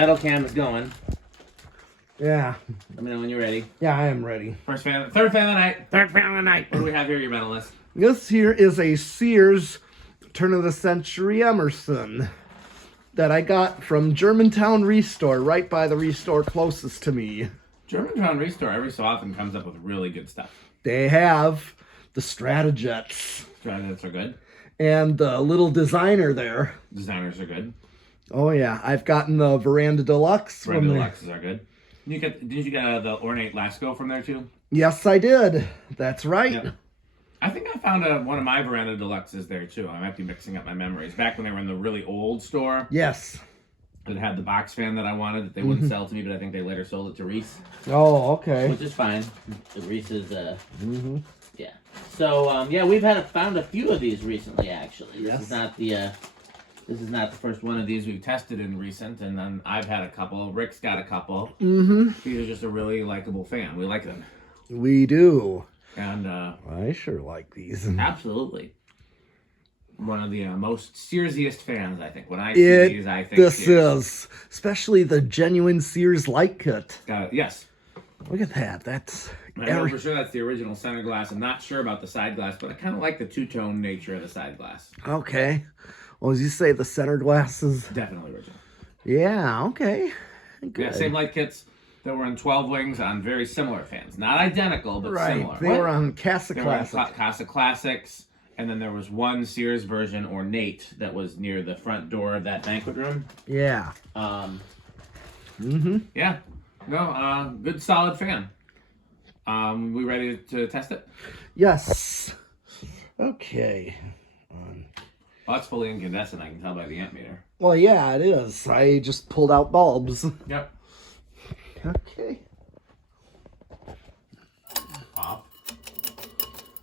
Metal cam is going. Yeah. Let me know when you're ready. Yeah, I am ready. Third fan of the night. Third fan of the night. What do we have here, your metal list? This here is a Sears Turn of the Century Emerson that I got from Germantown Restore, right by the Restore closest to me. Germantown Restore every so often comes up with really good stuff. They have the Stratojets. Stratojets are good. And the little designer there. Designers are good. Oh yeah, I've gotten the Veranda Deluxe from there. Veranda Deluxes are good. Didn't you get the ornate Lasco from there too? Yes, I did. That's right. Yep. I think I found one of my Veranda Deluxes there too. I might be mixing up my memories. Back when they were in the really old store. Yes. That had the box fan that I wanted that they wouldn't sell to me, but I think they later sold it to Reese. Oh, okay. Which is fine. The Reese is yeah. So yeah, we've found a few of these recently actually. Yes. This is not the first one of these we've tested in recent, and then I've had a couple. Rick's got a couple. These are just a really likable fan. We like them. We do. And I sure like these. Absolutely. One of the most Searsiest fans, I think. When I see these, I think this Sears. is especially the genuine Sears light kit. Yes. Look at that. That's I know for sure that's the original center glass. I'm not sure about the side glass, but I kind of like the two-tone nature of the side glass. okay. Well, as you say, the center glass is Definitely original. yeah. Okay. Good. Yeah, same light kits that were in 12 wings on very similar fans. Not identical, but right. similar. They were on Casa They were on Classic. Casa Classics, and then there was one Sears version ornate that was near the front door of that banquet room. Yeah. Yeah. No, good solid fan. We ready to test it? Yes. Okay. Well, it's fully incandescent, I can tell by the amp meter. Well, yeah, it is. I just pulled out bulbs. Yep. Okay. Pop.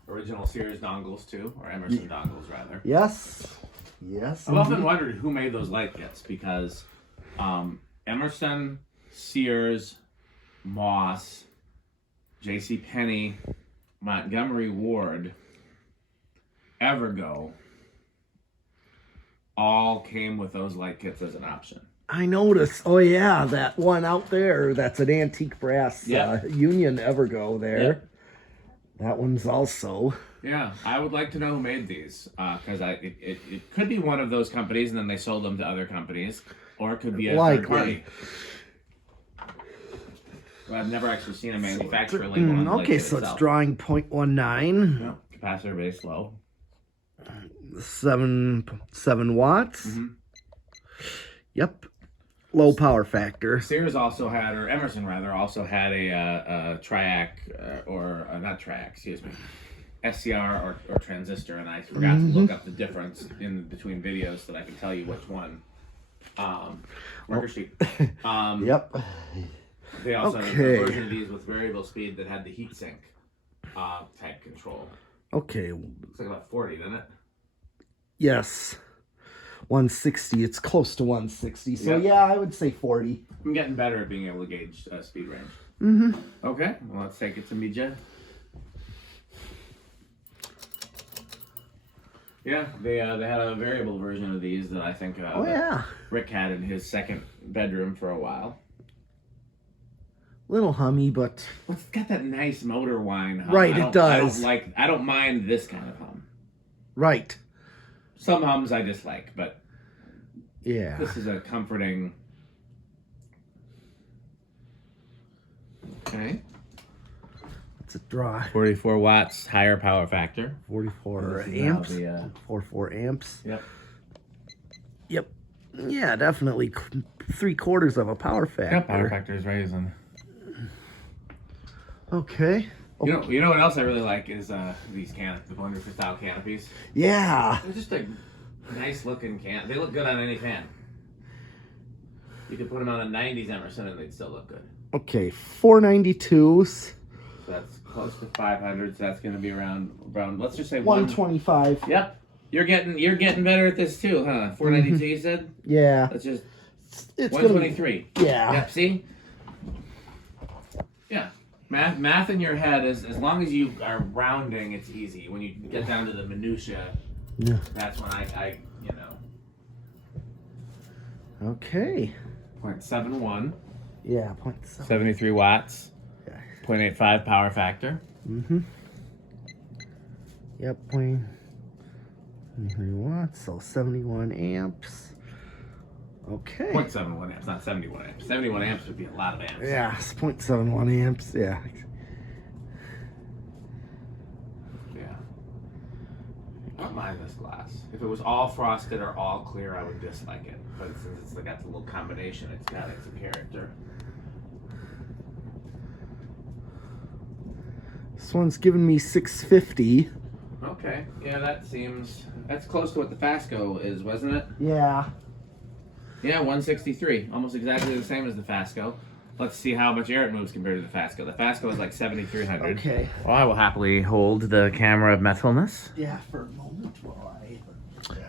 Original Sears dongles, too, or Emerson dongles, rather. Yes. Yes. I've often wondered who made those light kits, because Emerson, Sears, Moss, J.C. Penney, Montgomery Ward, Evergo, all came with those light kits as an option. I noticed. Oh, yeah, that one out there. That's an antique brass Union Evergo there. Yep. That one's also. Yeah, I would like to know who made these, because it could be one of those companies, and then they sold them to other companies, or it could be a third party. Well, I've never actually seen a manufacturer label on the light okay, kit so itself. it's drawing 0.19. No, capacitor base low. 7 watts. Yep. Low power factor. Sears also had, or Emerson rather, also had a triac, not triac, excuse me, SCR or transistor, and I forgot to look up the difference in between videos so that I can tell you which one. Marker sheet. Yep. They also had a version of these with variable speed that had the heatsink type control. Okay. It's like about 40, didn't it? Yes. 160. It's close to 160. So yeah, I would say 40. I'm getting better at being able to gauge speed range. Okay, well, let's take it to Mija. Yeah, they had a variable version of these that I think Rick had in his second bedroom for a while. Little hummy, but It's got that nice motor whine hum. Right, it does. I don't mind this kind of hum. right. Some hums I dislike, but Yeah. this is a comforting. Okay. It's a draw. 44 watts, higher power factor. 44 This is now amps. the, 44 amps. Yep. Yep. Yeah, definitely 3/4 of a power factor. Yep, power factor is rising. Okay. You know what else I really like is these the Wonderful style canopies. Yeah. They're just a nice looking They look good on any fan. You could put them on a 90s Emerson and they'd still look good. Okay, 492s. So that's close to 500. So that's going to be around. Let's just say 125. Yep. You're getting better at this too, huh? 492 you said? Yeah. That's just It's 123. Yeah. Yep. See. Yeah. Math in your head is as long as you are rounding, it's easy. When you get down to the minutia, that's when I Okay. 0.71. Yeah, 0.7. 73 watts. Yeah. 0.85 power factor. Mm-hmm. Yep, 0.3 watts, so 71 amps. Okay. 0.71 amps, not 71 amps. 71 amps would be a lot of amps. Yeah, it's 0.71 amps, yeah. Yeah. I don't mind this glass. If it was all frosted or all clear, I would dislike it. But since it's got the little combination, it's got some character. This one's giving me 650. Okay. Yeah, that's close to what the Fasco is, wasn't it? Yeah. Yeah, 163. Almost exactly the same as the Fasco. Let's see how much air it moves compared to the Fasco. The Fasco is like 7,300. Okay. Well, I will happily hold the camera of metalness. Yeah, for a moment while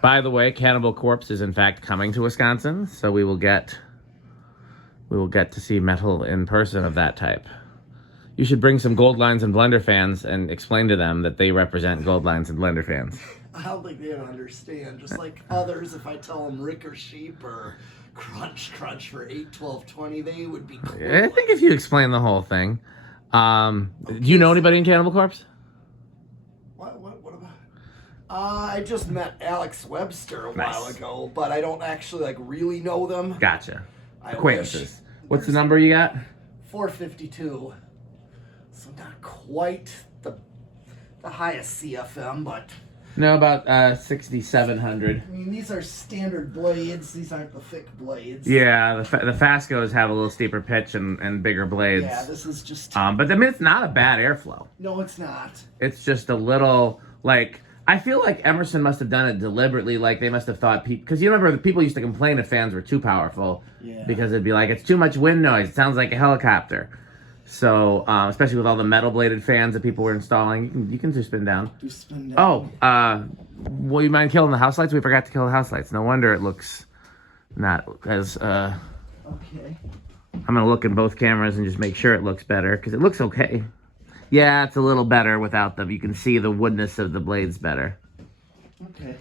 By the way, Cannibal Corpse is in fact coming to Wisconsin, so we will get to see metal in person of that type. You should bring some Gold Lines and Blender fans and explain to them that they represent Gold Lines and Blender fans. I don't think they'd understand. Just like others, if I tell them Rick or Sheep or Crunch for 8, 12, 20, they would be cool. I think if you explain the whole thing. Do you know anybody in Cannibal Corpse? What about? I just met Alex Webster a while ago, but I don't actually like really know them. Gotcha. I Acquaintances. What's the number you got? 452. So not quite the highest CFM, but No, about 6,700. I mean these are standard blades. These aren't the thick blades. Yeah, the Fascos have a little steeper pitch and bigger blades. Yeah, this is just. But I mean, it's not a bad airflow. No, it's not. It's just a little like. I feel like Emerson must have done it deliberately. Like they must have thought, because you remember the people used to complain if fans were too powerful, because it'd be like it's too much wind noise. It sounds like a helicopter. So especially with all the metal bladed fans that people were installing, you can do spin down. Do spin down. Oh, will you mind killing the house lights? We forgot to kill the house lights. No wonder it looks not as. Okay. I'm gonna look in both cameras and just make sure it looks better because it looks okay. Yeah, it's a little better without them. You can see the woodness of the blades better. Okay.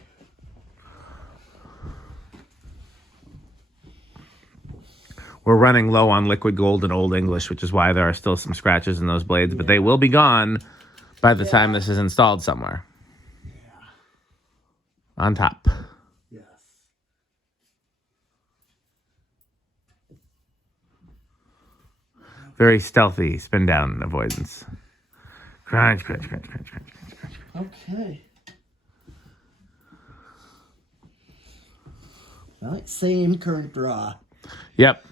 We're running low on liquid gold and Old English, which is why there are still some scratches in those blades, but they will be gone by the time this is installed somewhere. Yeah. On top. Yes. Very stealthy spin down avoidance. Crunch, crunch, crunch, crunch, crunch, crunch, crunch. Okay. Well, same current draw. Yep.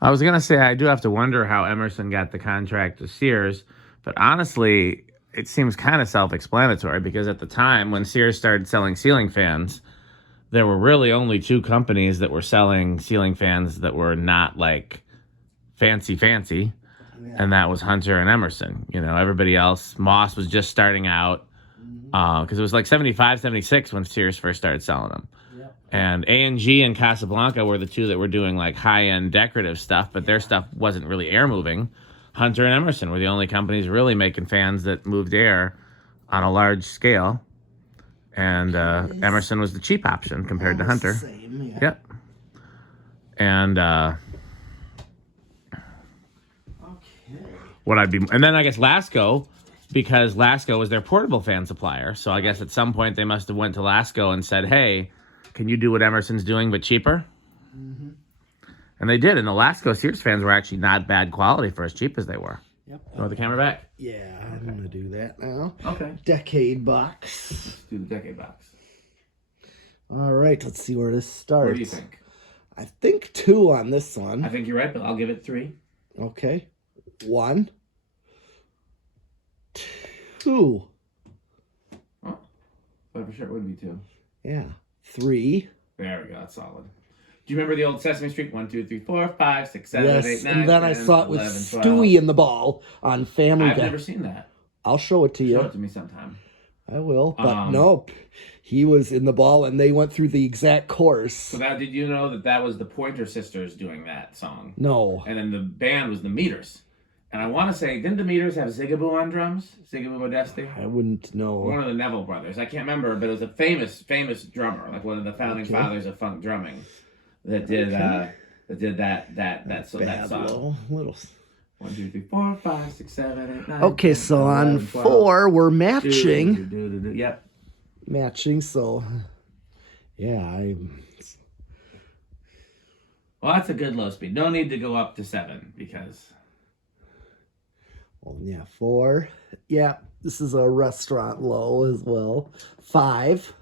I was going to say, I do have to wonder how Emerson got the contract to Sears, but honestly, it seems kind of self-explanatory because at the time when Sears started selling ceiling fans, there were really only two companies that were selling ceiling fans that were not like fancy, and that was Hunter and Emerson. You know, everybody else, Moss was just starting out because it was like 75, 76 when Sears first started selling them. And A&G and Casablanca were the two that were doing like high-end decorative stuff, but their stuff wasn't really air moving. Hunter and Emerson were the only companies really making fans that moved air on a large scale. And Emerson was the cheap option compared to Hunter. Same, yeah. Yep. And and then I guess Lasco, because Lasco was their portable fan supplier. So I guess at some point they must have went to Lasco and said, hey, can you do what Emerson's doing but cheaper? Mm-hmm. And they did. And the Lasco Sears fans were actually not bad quality for as cheap as they were. Yep. You want the camera back? Yeah, I'm going to do that now. Okay. Decade box. Let's do the decade box. All right, let's see where this starts. What do you think? I think 2 on this one. I think you're right, but I'll give it 3. Okay. 1, 2. Oh, but for sure it would be 2. Yeah. 3. There we go. That's solid. Do you remember the old Sesame Street? 1, 2, 3, 4, 5, 6, 7, yes, 8, 9, and then 10, I saw it with 11, 12. Stewie in the ball on Family Guy. I've never seen that. I'll show it to you. Show it to me sometime. I will, but Um, nope. He was in the ball, and they went through the exact course. So now, did you know that was the Pointer Sisters doing that song? No. And then the band was the Meters. And I want to say, didn't the Meters have Zigaboo on drums? Zigaboo Modesti? I wouldn't know. One of the Neville brothers. I can't remember, but it was a famous drummer, like one of the founding fathers of funk drumming, that did that song. Little. 1, 2, 3, 4, 5, 6, 7, 8, 9. Okay, 10, so 11, on 12. 4 we're matching. Yep. Matching. So, yeah, Well, that's a good low speed. No need to go up to 7 because. Well, yeah, 4. Yeah, this is a restaurant low as well. 5.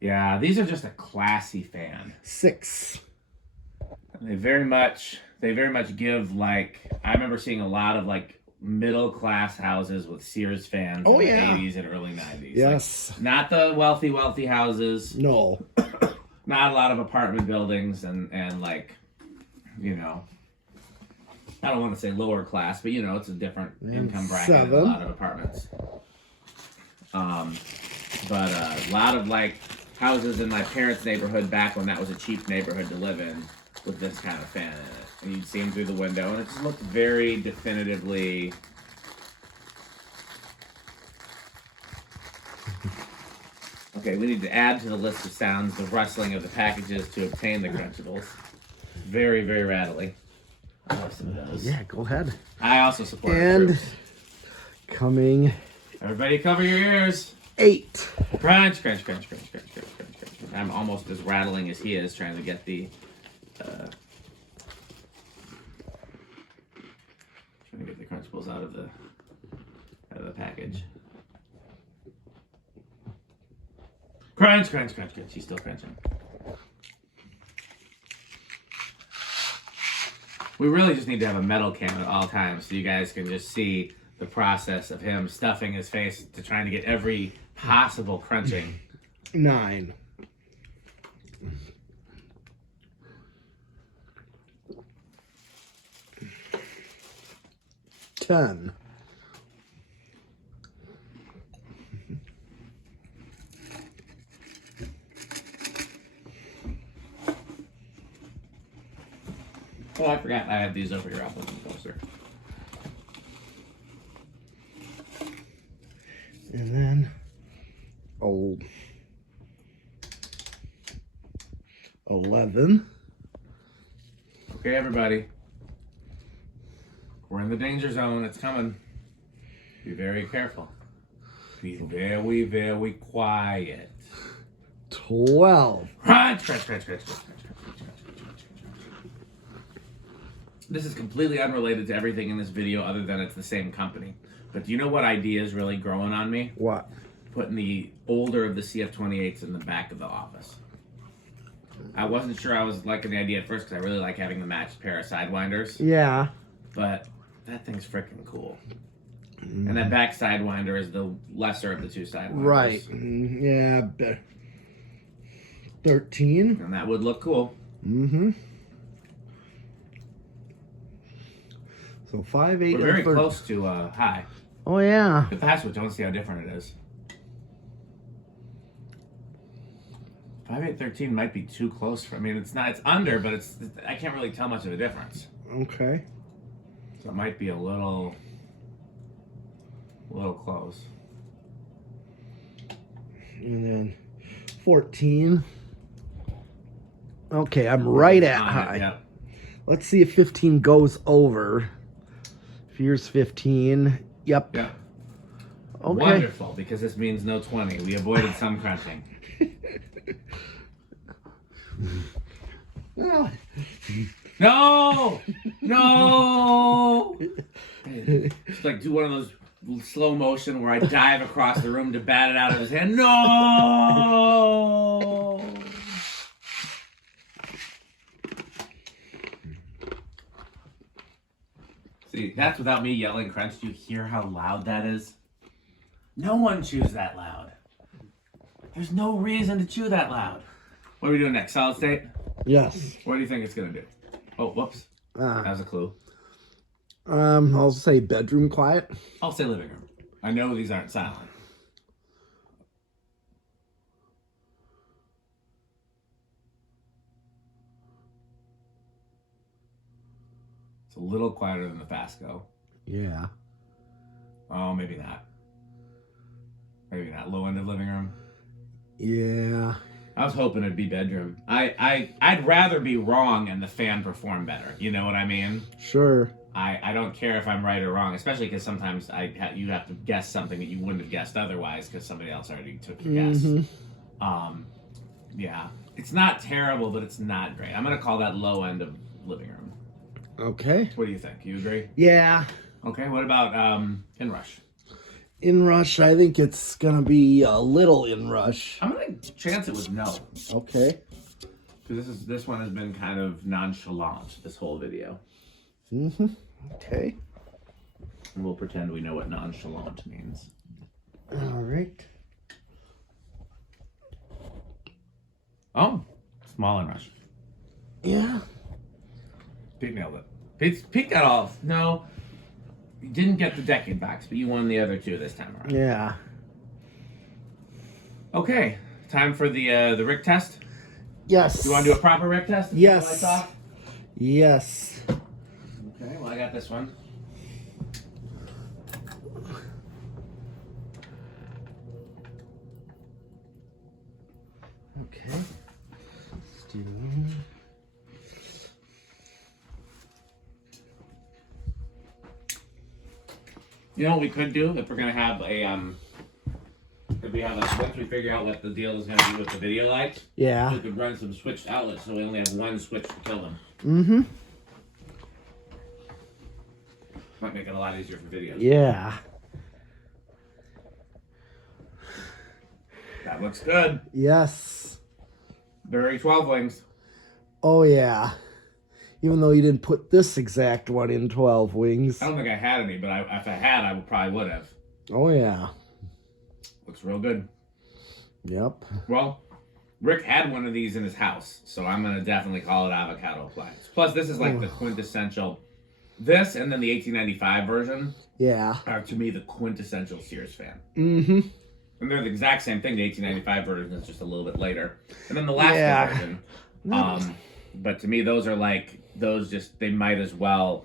Yeah, these are just a classy fan. 6. They very much give, like, I remember seeing a lot of like middle class houses with Sears fans in the 80s and early 90s. Yes. Like, not the wealthy houses. No. Not a lot of apartment buildings and like, you know, I don't want to say lower class, but you know, it's a different income bracket in a lot of apartments. But a lot of like houses in my parents' neighborhood back when that was a cheap neighborhood to live in with this kind of fan in it. And you'd see them through the window, and it just looked very definitively. Okay, we need to add to the list of sounds the rustling of the packages to obtain the Crunchables. Very, very rattly. I love some of those. Yeah, go ahead. I also support our And troops. coming Everybody cover your ears. 8. Crunch, crunch, crunch, crunch, crunch, crunch, crunch, crunch. I'm almost as rattling as he is trying to get the Crunchables out of the package. Crunch, crunch, crunch, crunch. He's still crunching. We really just need to have a metal cam at all times so you guys can just see the process of him stuffing his face to trying to get every possible crunching. 9. 10. Oh, I forgot I have these over here. I'll put them closer. And then 11. Okay, everybody. We're in the danger zone. It's coming. Be very careful. Be very, very quiet. 12. Crunch, crunch, crunch, crunch, crunch, crunch, crunch, crunch, crunch, crunch. This is completely unrelated to everything in this video other than it's the same company. But do you know what idea is really growing on me? What? Putting the older of the CF28s in the back of the office. I wasn't sure I was liking the idea at first because I really like having the matched pair of Sidewinders. Yeah. But that thing's freaking cool. And that back Sidewinder is the lesser of the two Sidewinders. Right. Yeah. 13. And that would look cool. Mm-hmm. So 5, 8, We're very 13. close to high. Oh, yeah. The fast switch, I want to see how different it is. 5, 8, 13 might be too close for. I mean, it's not. It's under, but I can't really tell much of a difference. Okay. So it might be a little close. And then 14. Okay, I'm right at high. Yep. Let's see if 15 goes over. Here's 15. Yep. Yep. Okay. Wonderful, because this means no 20. We avoided some crunching. Well, No! No! It's like do one of those slow motion where I dive across the room to bat it out of his hand. No! See, that's without me yelling crunch. Do you hear how loud that is? No one chews that loud. There's no reason to chew that loud. What are we doing next? Solid state? Yes. What do you think it's gonna do? Oh, whoops. That was a clue. I'll say bedroom quiet. I'll say living room. I know these aren't silent. It's a little quieter than the Fasco. Yeah. Oh, maybe not. Maybe not. Low end of living room. Yeah. I was hoping it'd be bedroom. I'd rather be wrong and the fan perform better. You know what I mean? Sure. I don't care if I'm right or wrong, especially because sometimes you have to guess something that you wouldn't have guessed otherwise because somebody else already took your guess. Yeah, it's not terrible, but it's not great. I'm gonna call that low end of living room. Okay. What do you think? You agree? Yeah. Okay. What about inrush? Inrush, I think it's gonna be a little inrush. I'm gonna chance it with no. Okay. Because this one has been kind of nonchalant this whole video. Okay. And we'll pretend we know what nonchalant means. All right. Oh, small inrush. Yeah. Pete nailed it. Pete got all. No, you didn't get the decade box, but you won the other two this time around. Yeah. Okay, time for the Rick test. Yes. You want to do a proper Rick test? Yes. Yes. Okay, well I got this one. Okay. Let's do. You know what we could do if we're gonna have a if we have once we figure out what the deal is gonna be with the video lights. Yeah. We could run some switched outlets so we only have one switch to kill them. Might make it a lot easier for videos. Yeah. That looks good. Yes. Very 12 wings. Oh yeah. Even though you didn't put this exact one in 12 wings. I don't think I had any, but if I had, I probably would have. Oh yeah. Looks real good. Yep. Well, Rick had one of these in his house, so I'm going to definitely call it avocado appliance. Plus, this is like the quintessential. This and then the 1895 version Yeah. are, to me, the quintessential Sears fan. Mm-hmm. And they're the exact same thing. The 1895 version is just a little bit later. And then the last version. But to me, those are like, they might as well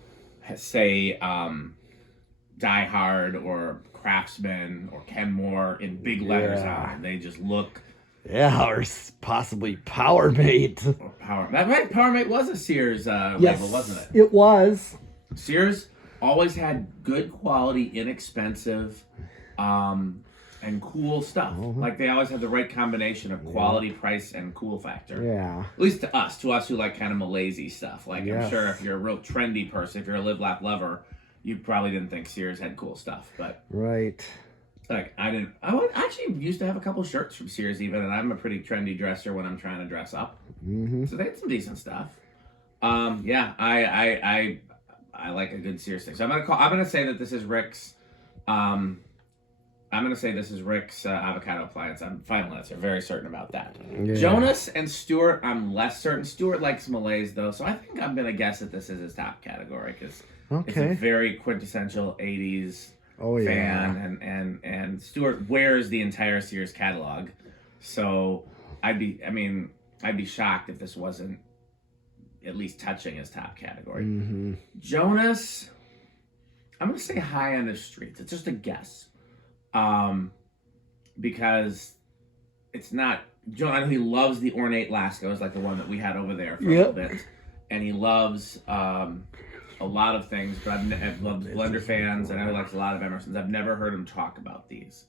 say Die Hard or Craftsman or Kenmore in big letters on them. They just look... Yeah, or possibly Powermate. Or Power... That right, Powermate was a Sears label, wasn't it? It was. Sears always had good quality, inexpensive, and cool stuff. Like they always had the right combination of quality, price, and cool factor. Yeah. At least to us who like kind of malaise stuff. Like I'm sure if you're a real trendy person, if you're a live lap lover, you probably didn't think Sears had cool stuff. But right. Like I actually used to have a couple shirts from Sears even, and I'm a pretty trendy dresser when I'm trying to dress up. So they had some decent stuff. Yeah, I like a good Sears thing. So I'm gonna say that this is Rick's. I'm going to say this is Rick's avocado appliance. I'm final answer. Very certain about that. Yeah. Jonas and Stuart, I'm less certain. Stuart likes malaise, though, so I think I'm going to guess that this is his top category because it's a very quintessential 80s fan, and Stuart wears the entire Sears catalog. So I'd be shocked if this wasn't at least touching his top category. Jonas, I'm going to say high end of streets. It's just a guess. Because it's not John. I know he loves the ornate Lascos, like the one that we had over there for a little bit, and he loves a lot of things. But I've loved Blender fans, and I know he likes a lot of Emersons. I've never heard him talk about these,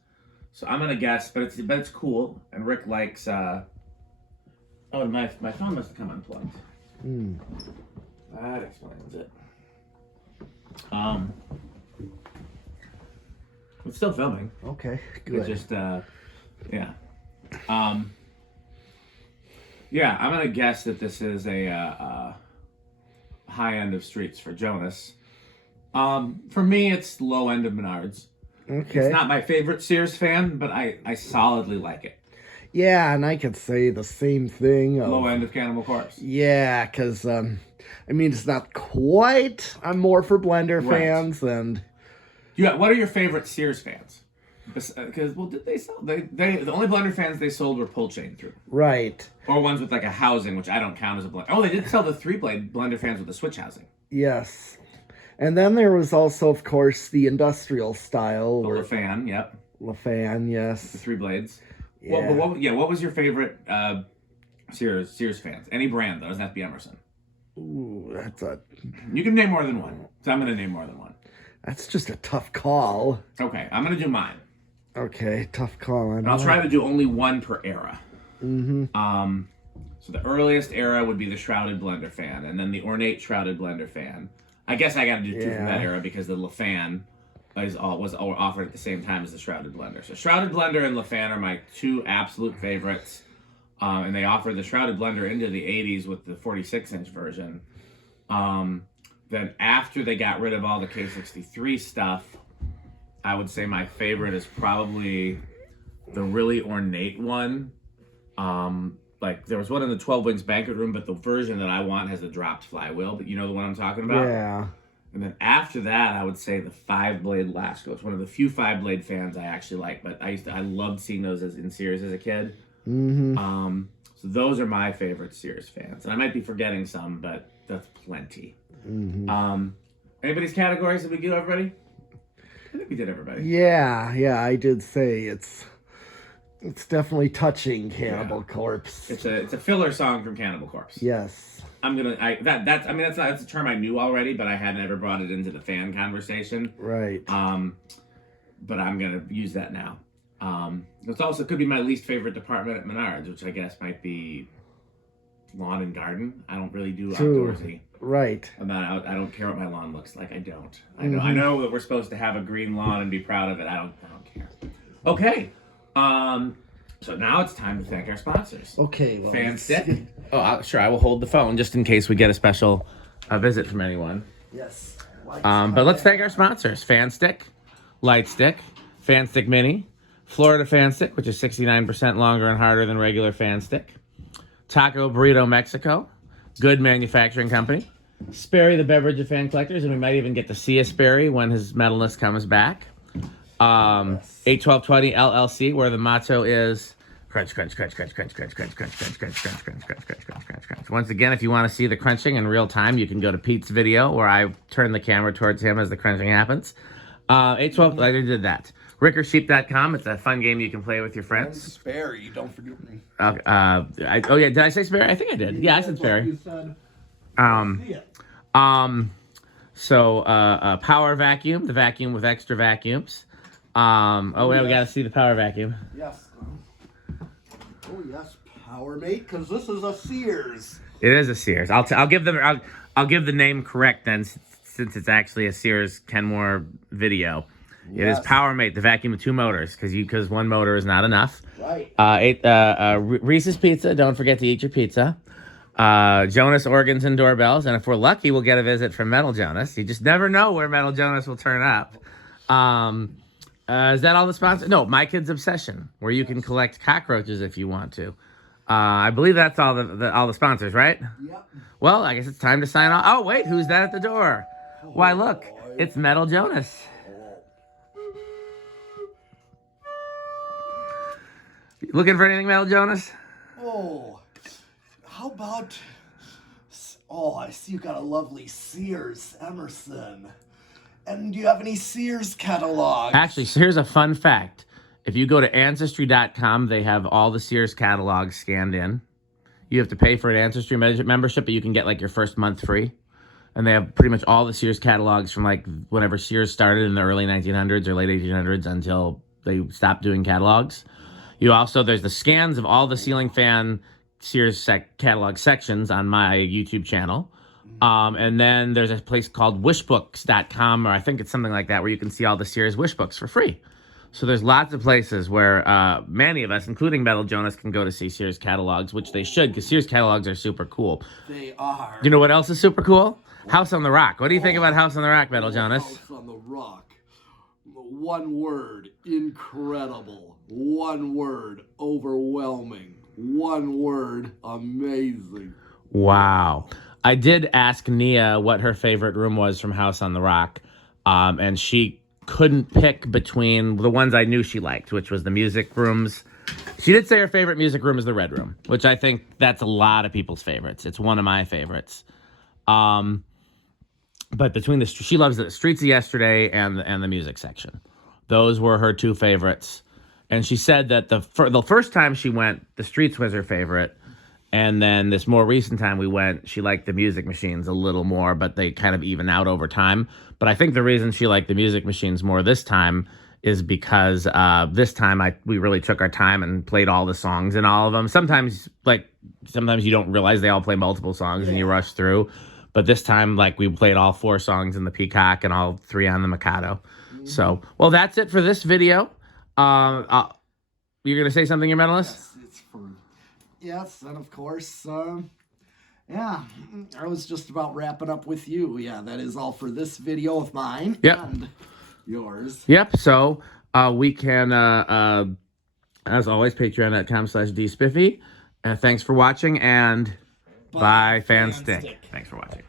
so I'm gonna guess. But it's cool, and Rick likes. Oh, my phone must have come unplugged. That explains it. It's still filming. Okay, good. It's just, yeah. Yeah, I'm going to guess that this is a high end of streets for Jonas. For me, it's low end of Menards. Okay. It's not my favorite Sears fan, but I solidly like it. Yeah, and I could say the same thing. Low end of Cannibal Corpse. Yeah, because, I mean, it's not quite. I'm more for Blender Right. fans, and... Yeah, what are your favorite Sears fans? Because, well, did they sell? The only Blender fans they sold were pull chain through. Right. Or ones with like a housing, which I don't count as a blender. Oh, they did sell the 3-blade Blender fans with the switch housing. Yes. And then there was also, of course, the industrial style. The LaFan, yep. LaFan, yes. The 3 blades. Yeah. What was your favorite Sears fans? Any brand, though. It doesn't have to be Emerson. Ooh, that's a... You can name more than one. So I'm going to name more than one. That's just a tough call. Okay, I'm going to do mine. Okay, tough call. And I'll try to do only one per era. Mm-hmm. So the earliest era would be the shrouded Blender fan, and then the ornate shrouded Blender fan. I guess I got to do 2 from that era because the LaFan was offered at the same time as the shrouded Blender. So shrouded Blender and LaFan are my 2 absolute favorites, and they offered the shrouded Blender into the 80s with the 46-inch version. Then after they got rid of all the K63 stuff, I would say my favorite is probably the really ornate one. Like there was one in the 12-inch banquet room, but the version that I want has a dropped flywheel. But you know the one I'm talking about? Yeah. And then after that, I would say the 5-blade Lasco. It's one of the few 5-blade fans I actually like. But I loved seeing those in Sears as a kid. Mm-hmm. So those are my favorite Sears fans. And I might be forgetting some, but that's plenty. Mm-hmm. Anybody's categories? Did we do everybody? I think we did everybody. Yeah, I did say it's definitely touching Cannibal Corpse. It's a filler song from Cannibal Corpse. Yes. That's a term I knew already, but I hadn't ever brought it into the fan conversation. Right. But I'm gonna use that now. It also could be my least favorite department at Menards, which I guess might be lawn and garden. I don't really do outdoorsy. Right. I don't care what my lawn looks like. I don't. I know that we're supposed to have a green lawn and be proud of it. I don't care. Okay. So now it's time to thank our sponsors. Okay. Well, Fan Stick. Sure. I will hold the phone just in case we get a special visit from anyone. Yes. But let's thank our sponsors: Fan Stick, Light Stick, Fan Stick Mini, Florida Fan Stick, which is 69% longer and harder than regular Fan Stick, Taco Burrito Mexico, Good Manufacturing Company, Sperry the Beverage of Fan Collectors, and we might even get to see a Sperry when his metalness comes back. 81220 LLC, where the motto is crunch, crunch, crunch, crunch, crunch, crunch, crunch, crunch, crunch, crunch, crunch, crunch, crunch, crunch, crunch, crunch, crunch. Once again, if you want to see the crunching in real time, you can go to Pete's video where I turn the camera towards him as the crunching happens. 812, I did that. RickerSheep.com. It's a fun game you can play with your friends. Sperry, don't forget me. Did I say Sperry? I think I did. Yeah, I said Sperry. So Power Vacuum, the vacuum with extra vacuums. We gotta see the Power Vacuum. Yes. Oh yes, Power Mate, because this is a Sears. It is a Sears. I'll give the name correct then, since it's actually a Sears Kenmore video. It is Power Mate, the vacuum with 2 motors, because one motor is not enough. Right. Reese's Pizza. Don't forget to eat your pizza. Jonas organs and doorbells, and if we're lucky, we'll get a visit from Metal Jonas. You just never know where Metal Jonas will turn up. Is that all the sponsors? No, My Kid's Obsession, where you can collect cockroaches if you want to. I believe that's all the sponsors, right? Yep. Well, I guess it's time to sign off. Oh wait, who's that at the door? Why, look, it's Metal Jonas. Looking for anything, Metal Jonas? Oh, how about... Oh, I see you got a lovely Sears Emerson. And do you have any Sears catalogs? Actually, so here's a fun fact. If you go to Ancestry.com, they have all the Sears catalogs scanned in. You have to pay for an Ancestry membership, but you can get like your first month free. And they have pretty much all the Sears catalogs from like whenever Sears started in the early 1900s or late 1800s until they stopped doing catalogs. There's the scans of all the ceiling fan Sears catalog sections on my YouTube channel. And then there's a place called wishbooks.com, or I think it's something like that, where you can see all the Sears wish books for free. So there's lots of places where many of us, including Metal Jonas, can go to see Sears catalogs, which they should, because Sears catalogs are super cool. They are. You know what else is super cool? House on the Rock. What do you think about House on the Rock, Metal Jonas? House on the Rock. One word, incredible. One word, overwhelming. One word, amazing. Wow. I did ask Nia what her favorite room was from House on the Rock, and she couldn't pick between the ones I knew she liked, which was the music rooms. She did say her favorite music room is the Red Room, which I think that's a lot of people's favorites. It's one of my favorites. But between she loves the Streets of Yesterday and the music section. Those were her two favorites. And she said that the first time she went, the Streets was her favorite. And then this more recent time we went, she liked the Music Machines a little more, but they kind of even out over time. But I think the reason she liked the Music Machines more this time is because this time we really took our time and played all the songs in all of them. Sometimes you don't realize they all play multiple songs and you rush through. But this time, we played all 4 songs in the Peacock and all 3 on the Mikado. Mm-hmm. So, well, that's it for this video. You're going to say something, your medalist? Yes, it's for... Yes, and of course, yeah, I was just about wrapping up with you. Yeah, that is all for this video of mine and yours. Yep, so we can, as always, patreon.com/dspiffy. Thanks for watching, and bye, Fanstick. Thanks for watching.